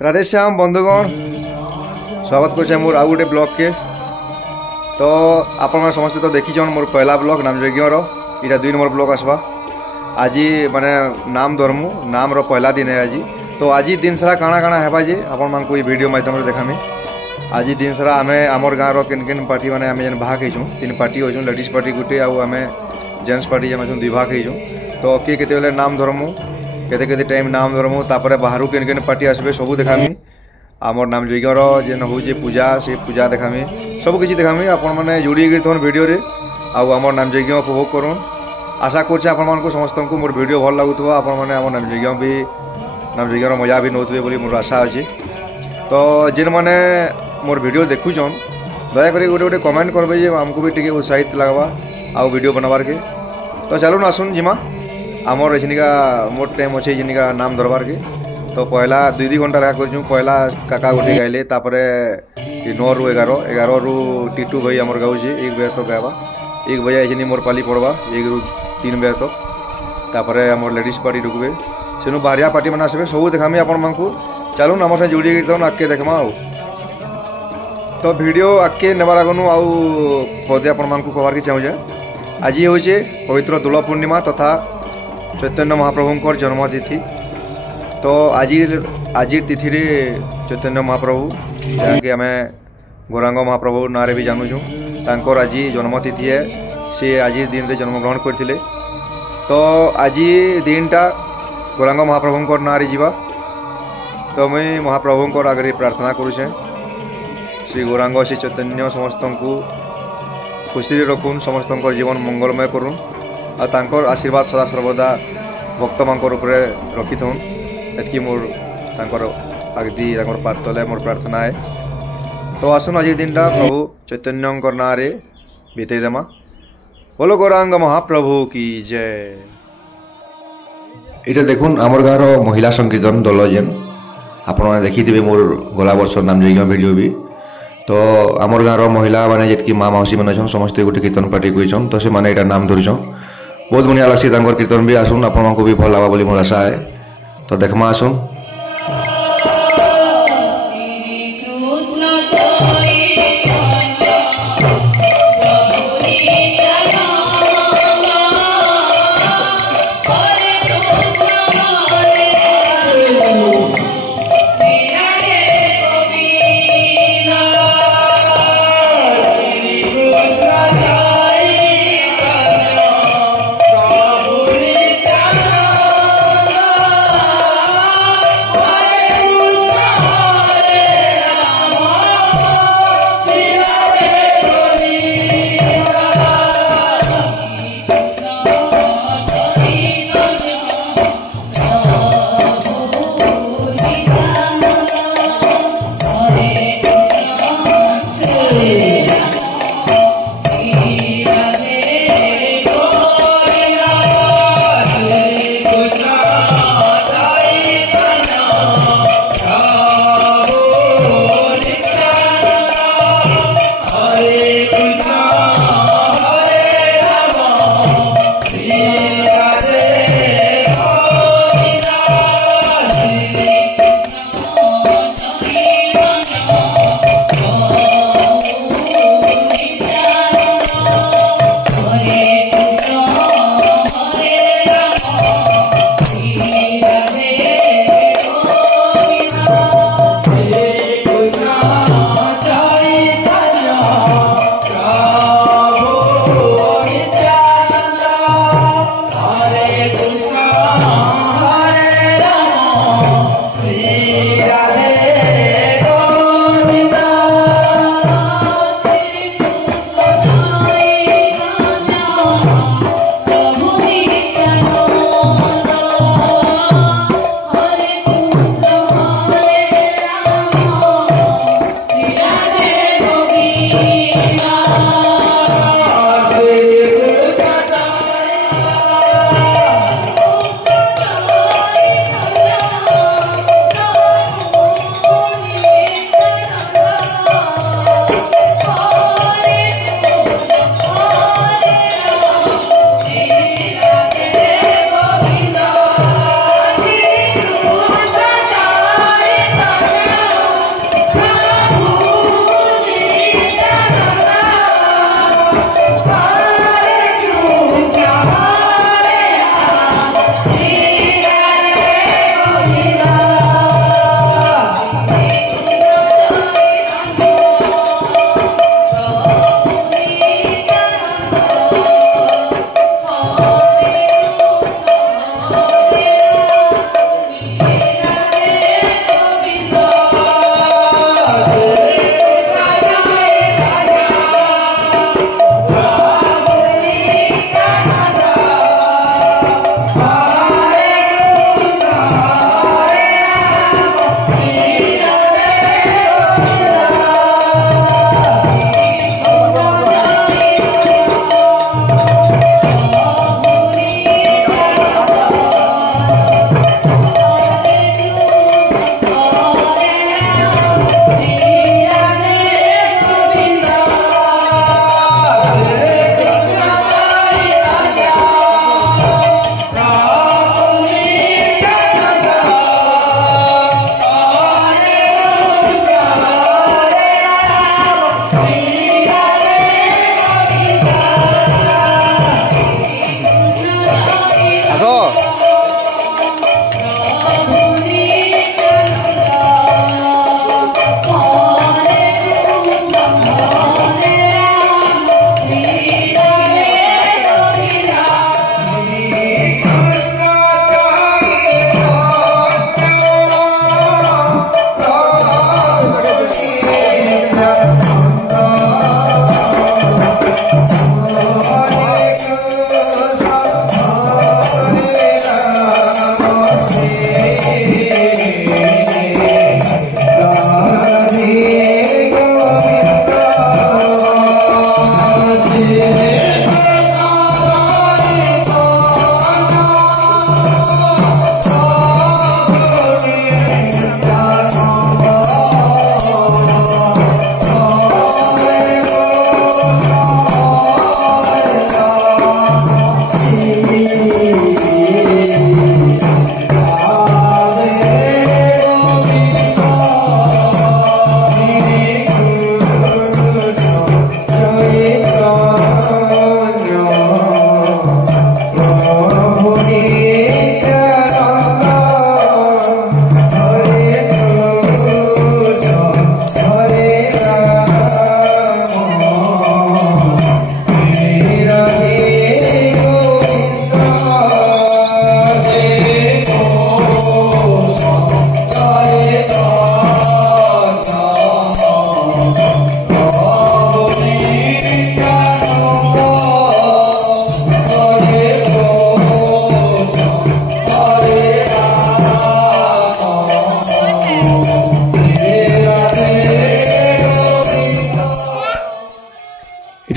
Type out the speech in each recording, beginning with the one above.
राधेश्याम बंधुगण स्वागत कर मोर आउ गोटे ब्लॉग के। तो आपण समस्त तो देखी मोर पहला ब्लॉग नामयज्ञर इटा 2 नंबर ब्लॉग आसवा। आज माने नाम धर्मु नाम रो पहला दिन है आज। तो आज दिन सारा काଣା काଣା हेबा जे आपण मान को वीडियो माध्यम रे देखामी। आज दिन सारा आमे आमर गाँव रो किन किन पार्टी माने आमे जन भाग हेचु 3 पार्टी होचु लेडीज पार्टी गुटे आउ आमे जेंट्स पार्टी जन 2 भाग हेचु। तो के केते बेले नाम धर्मु केते केते टाइम नाम धर्मु तापरे बाहरु किन किन पार्टी आसबे सबु देखामी। आमर नाम यज्ञर जेन होचे पूजा से पूजा देखामी सब किछि देखामी। आपण माने जोड़ी गई थोन वीडियो रे आउ आमर नाम यज्ञ उपभोग करूँ। आशा करछे आपण मान को समस्त को मोर वीडियो भल लागुथबो। आपण माने आमर नाम यज्ञ भी नाम यज्ञर मजा भी नौथबे बोली मोर आशा अछि। तो जेन माने मोर वीडियो देखुछन दया करी गोटे गोटे कमेंट करबे जे हमको भी टिके उत्साहित लागबा आउ वीडियो बनवार के। तो चलुन आसुन जिमा आमर एजनिका मोर टाइम अच्छे जिनिका नाम धरबार के। तो पहला 2 घंटा रहा कर पहला काका गोटे गाइले तापरे 9 रु 11 रु टीटू भाई आमर गाँव 1 बजे तक गावा 1 बजे एजनी मोर पाली पड़वा 1 रु 3 बजे तक। तापरे आमर लेडीज पार्टी ढुकबे सेनु बाहरिया पार्टी मैंने आसबे सब देखामी आपण मानकु। चलुन आम साथ जोड़ी गई आगे देखमा आउ। तो वीडियो आगे नेबार आगनु आउ पदे आपण मानकु कहबार के चाहूजे आज होचे पवित्र दोल पूर्णिमा तथा चैतन्य महाप्रभुंकर जन्मतिथि। तो आज तिथि रे चैतन्य महाप्रभु जहाँकि आम गौरांग महाप्रभु ना भी जानूँ तांकर आज जन्मतिथि है। सी आज दिन रे जन्मग्रहण करथिले। तो आज दिनटा गौरांग महाप्रभुंकर ना रे जीवा। तो मुई महाप्रभुंकर आगे प्रार्थना करुचे श्री गौरांग श्री चैतन्य समस्त को खुशी रखुन समस्त जीवन मंगलमय करुन आ तांकर आशीर्वाद सदा सर्वदा भक्त मानकर ऊपर रखी थन। एतकी मोर तांकर आगदी तांकर पाद तले मोर प्रार्थना है। तो आसुन आज दिनटा प्रभु चैतन्य ना रे बीते देमा। बोलो गौरांग महाप्रभु की जय। इटा देखुन आमर गाँव महिला संकीर्तन दल जेन आपने देखी मोर गला वर्ष नाम यज्ञ वीडियो भी। तो आमर गाँव महिला माने जितकी माँ मौसी मैंने समस्ते गोटे कीर्तन पार्टी कहन। तो से माने नाम धरिछन बहुत बढ़िया लगसी कीर्तन भी। आसुन आपको भी भल लगा बोली मोर आशा है। तो देखमा आसुन।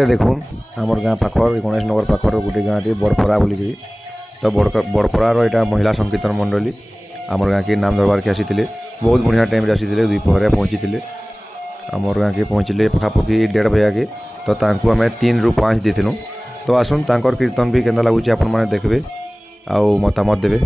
इटा देखुन आमर गाँ पाखर गणेश नगर पाखर गोटे गाँटी बड़परा बोलिक तो बड़परार यहाँ महिला संकीर्तन मंडली आमर गाँ के नाम दरबार के आसी बहुत बढ़िया टाइम आसी दुपहर पहुँची आमर गाँ के पहुँचले पखापाखि 1:30 बजे के तो तांकु आम 3 ରୁ 5 देथिलु। तो आसुन तांकर कीर्तन भी केंदा लगुच आपण मैंने देखबे आउ मतामत देवे।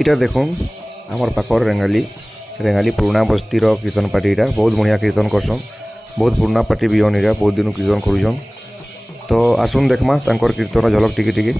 इटा देखुन आमर पाखर रेंगाली पुराना बस्तीर कीर्तन पार्टी इटा बहुत बढ़िया कीर्तन करसन बहुत पुराना पार्टी भी इरा बहुत दिन कीर्तन करुछन। तो आसुन देखमा तांकर कीर्तन झलक टिके टिके।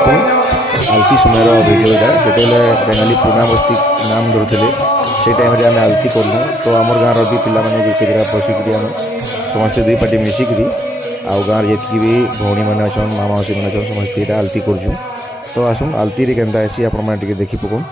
देखो आलती समय भिडियोटा जो रेंगाली पुना बस्ती नाम धरुले से टाइम आम आलती करूँ तो आम गाँव भी पिला मैंने बसिक आम समस्ते दुई पार्टी मिसिक आउ गाँव जी भी भौणी मैंने अच्छा मामा मौसी मैंने अच्छा समस्ते आलती करूँ तो आसुन आलती के आसी आपण देखी पकड़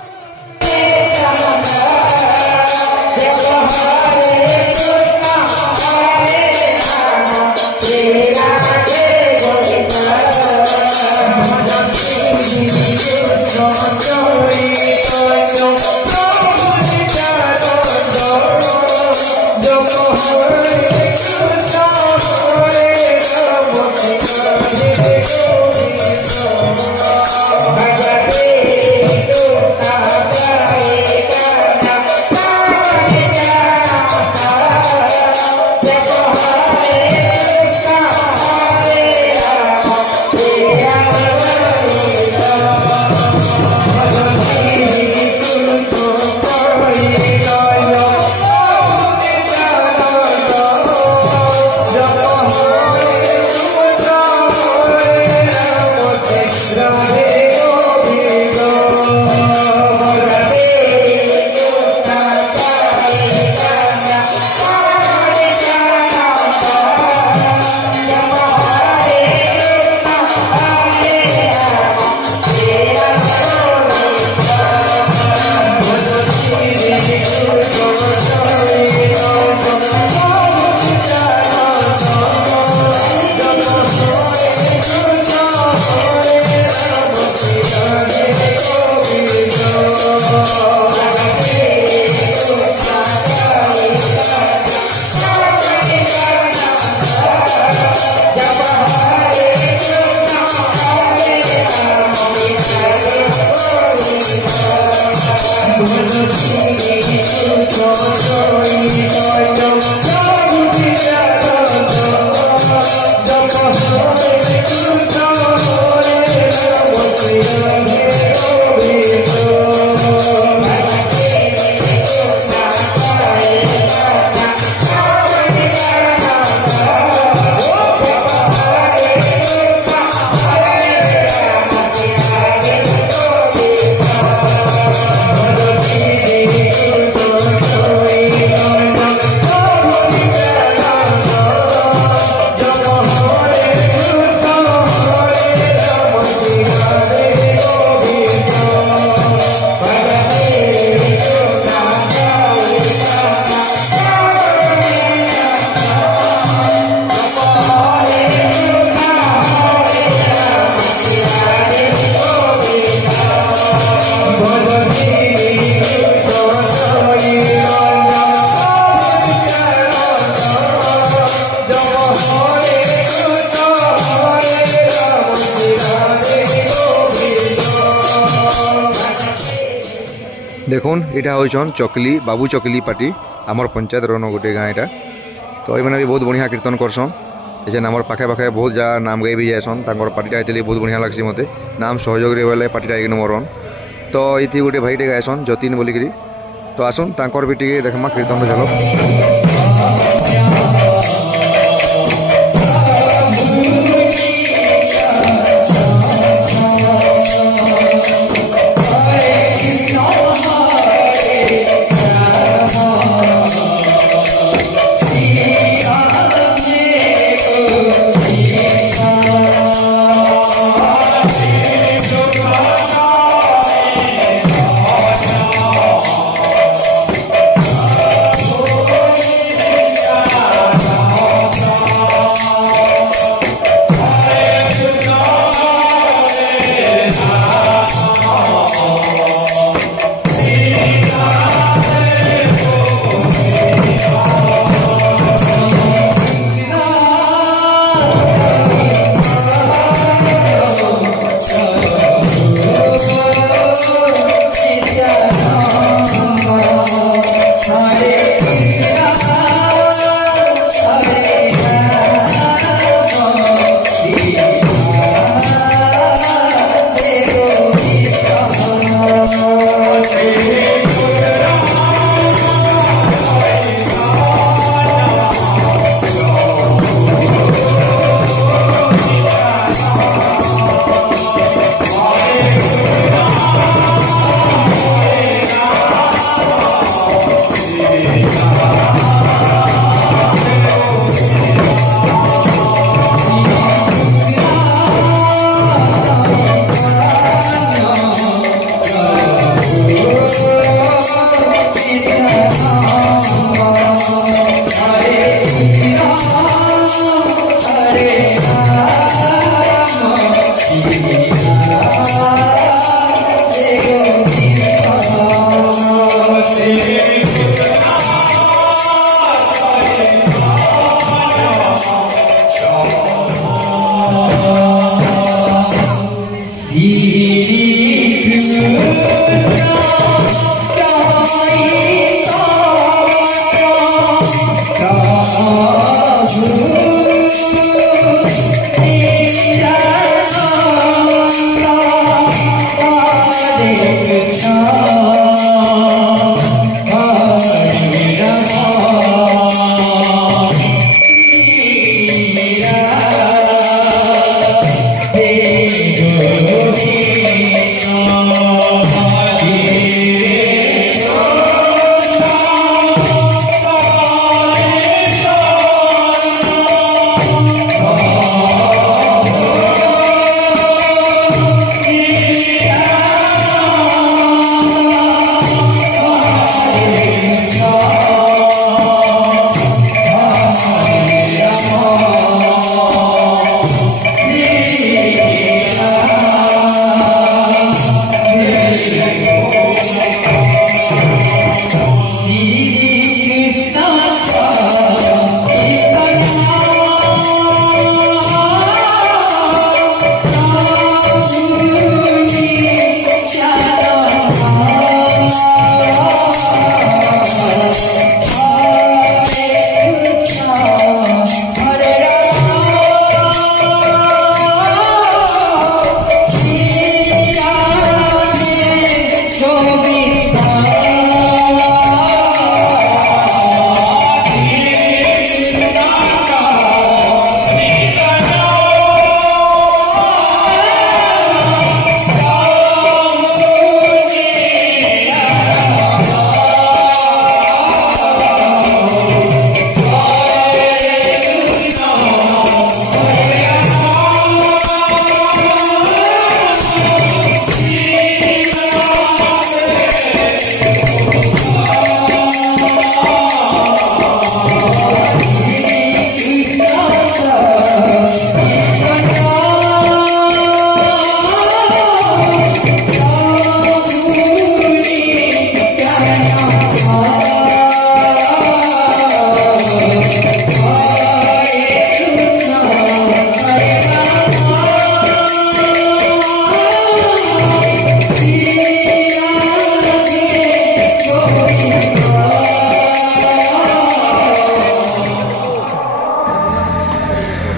देखुन यहाँ हूँ चकली बाबू चकली पार्टी आमर पंचायत रन गोटे गाँ यहाँ तो ये भी बहुत बढ़िया कीर्तन करसन एजेन आमर पाखे पाखे बहुत जगह नाम गाई भी जासन पार्टी आई बहुत बढ़िया लग्सी मत नाम सहयोग बोले पार्टी 1 नंबर रन तो ये गोटे भाईटे गायसन जतीन बोलिकी तो आसन तांकर भी टे देखमा कीर्तन झलक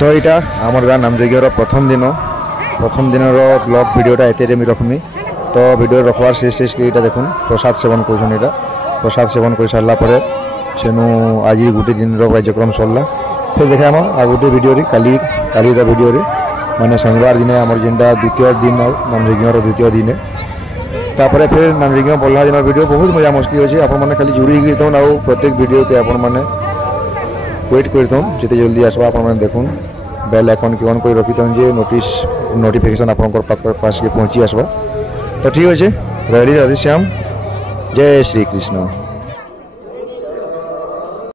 তো এটা আমার গাঁ নামযজ্ঞর প্রথম দিনর ব্লগ ভিডিওটা এতে আমি রখমি। তো ভিডিও রখবার শেষ এটা দেখুন প্রসাদ সেবন করছেন। এটা প্রসাদ সেবন করে সারা পরে সেনু আজ গোটে দিনর কার্যক্রম সরলা। ফের দেখা আমার আর গোটে ভিডিওরে কালির ভিডিওরে মানে শনিবার দিনে আমার যেটা দ্বিতীয় দিন নামযজ্ঞর দ্বিতীয় দিনে তারপরে ফের নামযজ্ঞ পড়লা দিনের ভিডিও বহুত মজা মস্তি হয়েছে। আপনার খালি জুড়ি গিয়েছেন আর প্রত্যেক ভিডিওকে আপনার ওয়েট করতেন যেতে জলদি আসবা। আপনার দেখুন বেল আইকন কি অন করে রখিতেন যে নোটিফিকেশন আপনার পাশে পৌঁছি আসবা। তো ঠিক আছে, রাধে শ্যাম, জয় শ্রীকৃষ্ণ।